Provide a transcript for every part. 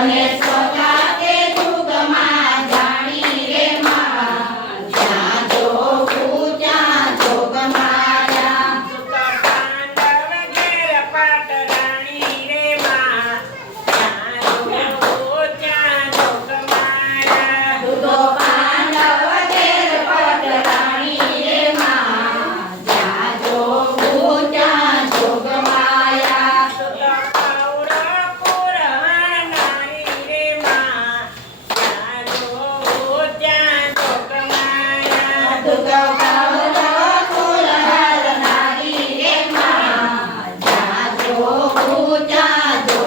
Amen. muchacho.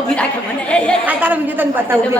ઊભી રાખે મને. એ એ આ તારા વીડિયો તને બતાવું